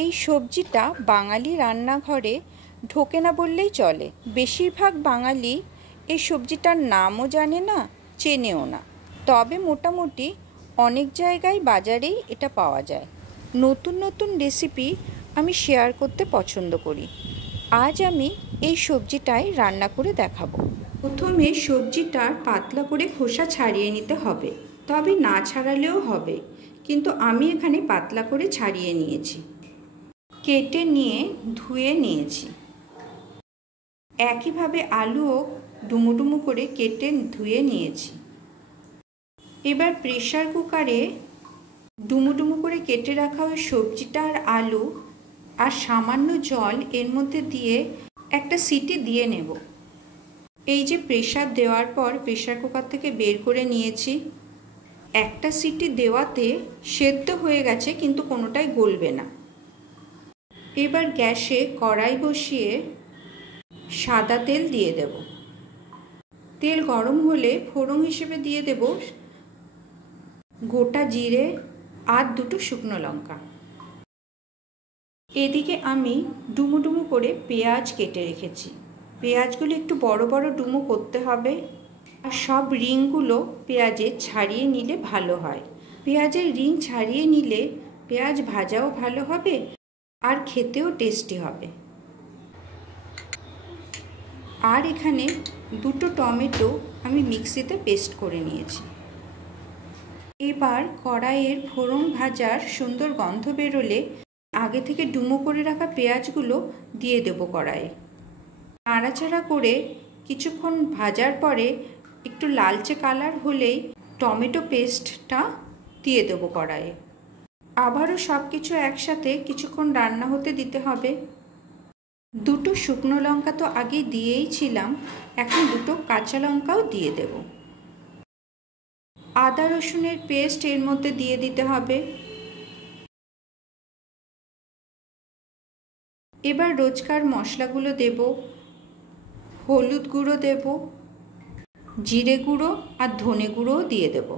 এই সবজিটা বাঙালি রান্নাঘরে ঢোকে না বললেই চলে। বেশিরভাগ বাঙালি এই সবজিটার নামও জানে না, চেনেও না। তবে মোটামুটি অনেক জায়গায় বাজারেই এটা পাওয়া যায়। নতুন নতুন রেসিপি আমি শেয়ার করতে পছন্দ করি। আজ আমি এই সবজিটাই রান্না করে দেখাবো। প্রথমে সবজিটার পাতলা করে খোসা ছাড়িয়ে নিতে হবে, তবে না ছাড়ালেও হবে, কিন্তু আমি এখানে পাতলা করে ছাড়িয়ে নিয়েছি। কেটে নিয়ে ধুয়ে নিয়েছি। একইভাবে আলুও ডুমো ডুমো করে কেটে ধুয়ে নিয়েছি। এবার প্রেসার কুকারে ডুমো ডুমো করে কেটে রাখা ওই সবজিটা আর আলু আর সামান্য জল এর মধ্যে দিয়ে একটা সিটি দিয়ে নেব। এই যে প্রেসার দেওয়ার পর প্রেসার কুকার থেকে বের করে নিয়েছি। একটা সিটি দেওয়াতে সেদ্ধ হয়ে গেছে, কিন্তু কোনোটাই গলবে না। এবার গ্যাসে কড়াই বসিয়ে সাদা তেল দিয়ে দেব। তেল গরম হলে ফোড়ন হিসেবে দিয়ে দেব গোটা জিরে আর দুটো শুকনো লঙ্কা। এদিকে আমি ডুমো ডুমো করে পেঁয়াজ কেটে রেখেছি। পেঁয়াজগুলো একটু বড় বড় ডুমো করতে হবে, আর সব রিংগুলো পেঁয়াজে ছাড়িয়ে নিলে ভালো হয়। পেঁয়াজের রিং ছাড়িয়ে নিলে পেঁয়াজ ভাজাও ভালো হবে আর খেতেও টেস্টি হবে। আর এখানে দুটো টমেটো আমি মিক্সিতে পেস্ট করে নিয়েছি। এবার কড়াইয়ের ফোড়ন ভাজার সুন্দর গন্ধ বেরোলে আগে থেকে ডুমো করে রাখা পেঁয়াজগুলো দিয়ে দেব কড়াইয়ে। নাড়াচাড়া করে কিছুক্ষণ ভাজার পরে একটু লালচে কালার হলেই টমেটো পেস্টটা দিয়ে দেবো কড়াইয়ে। আবারও সব কিছু একসাথে কিছুক্ষণ রান্না হতে দিতে হবে। দুটো শুকনো লঙ্কা তো আগে দিয়েই ছিলাম, এখন দুটো কাঁচা লঙ্কাও দিয়ে দেব। আদা রসুনের পেস্ট এর মধ্যে দিয়ে দিতে হবে। এবার রোজকার মশলাগুলো দেব। হলুদ গুঁড়ো দেব, জিরে গুঁড়ো আর ধনে গুঁড়োও দিয়ে দেব।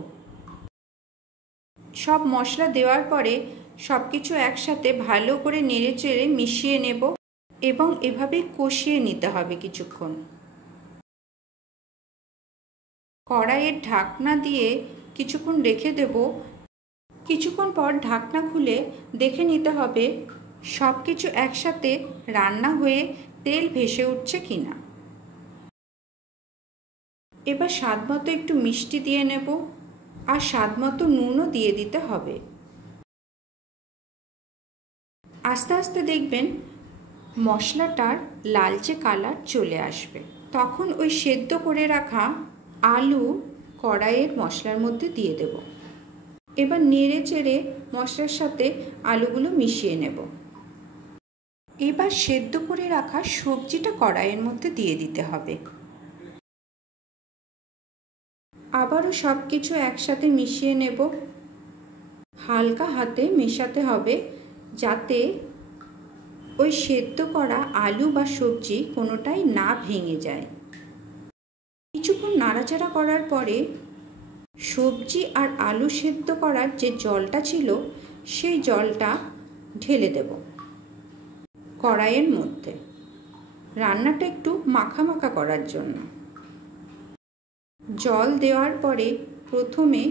সব মশলা দেওয়ার পরে সব কিছু একসাথে ভালো করে নেড়েচেড়ে মিশিয়ে নেব এবং এভাবে কষিয়ে নিতে হবে কিছুক্ষণ। কড়াইয়ের ঢাকনা দিয়ে কিছুক্ষণ রেখে দেব। কিছুক্ষণ পর ঢাকনা খুলে দেখে নিতে হবে সব কিছু একসাথে রান্না হয়ে তেল ভেসে উঠছে কিনা। এবার স্বাদ মতো একটু মিষ্টি দিয়ে নেব, আর স্বাদ মতো নুনও দিয়ে দিতে হবে। আস্তে আস্তে দেখবেন মশলাটার লালচে কালার চলে আসবে। তখন ওই সেদ্ধ করে রাখা আলু কড়াইয়ের মশলার মধ্যে দিয়ে দেব। এবার নেড়ে চেড়ে মশলার সাথে আলুগুলো মিশিয়ে নেব। এবার সেদ্ধ করে রাখা সবজিটা কড়াইয়ের মধ্যে দিয়ে দিতে হবে। আবারও সব কিছু একসাথে মিশিয়ে নেব। হালকা হাতে মেশাতে হবে যাতে ওই সেদ্ধ করা আলু বা সবজি কোনোটাই না ভেঙে যায়। কিছুক্ষণ নাড়াচাড়া করার পরে সবজি আর আলু সেদ্ধ করার যে জলটা ছিল সেই জলটা ঢেলে দেব কড়াইয়ের মধ্যে, রান্নাটা একটু মাখা মাখা করার জন্য। জল দেওয়ার পরে প্রথমে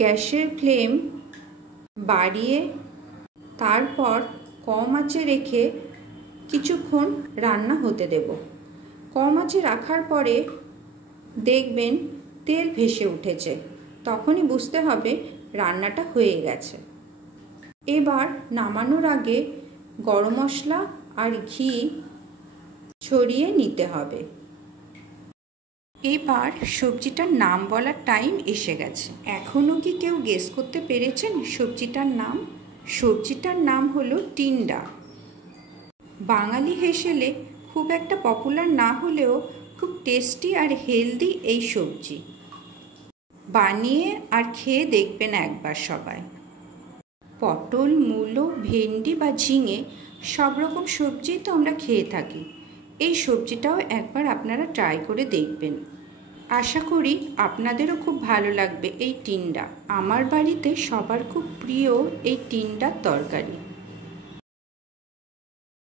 গ্যাসের ফ্লেম বাড়িয়ে তারপর কম আঁচে রেখে কিছুক্ষণ রান্না হতে দেব। কম আঁচে রাখার পরে দেখবেন তেল ভেসে উঠেছে, তখনই বুঝতে হবে রান্নাটা হয়ে গেছে। এবার নামানোর আগে গরম মশলা আর ঘি ছড়িয়ে নিতে হবে। এবার সবজিটার নাম বলার টাইম এসে গেছে। এখনও কি কেউ গেস করতে পেরেছেন সবজিটার নাম? সবজিটার নাম হলো টিন্ডা। বাঙালি হেসেলে খুব একটা পপুলার না হলেও খুব টেস্টি আর হেলদি এই সবজি। বানিয়ে আর খেয়ে দেখবেন একবার সবাই। পটল, মূলো, ভেন্ডি বা ঝিঙে সব রকম সবজিই তো আমরা খেয়ে থাকি। এই সবজিটাও একবার আপনারা ট্রাই করে দেখবেন। আশা করি আপনাদেরও খুব ভালো লাগবে এই টিন্ডা। আমার বাড়িতে সবার খুব প্রিয় এই টিন্ডার তরকারি।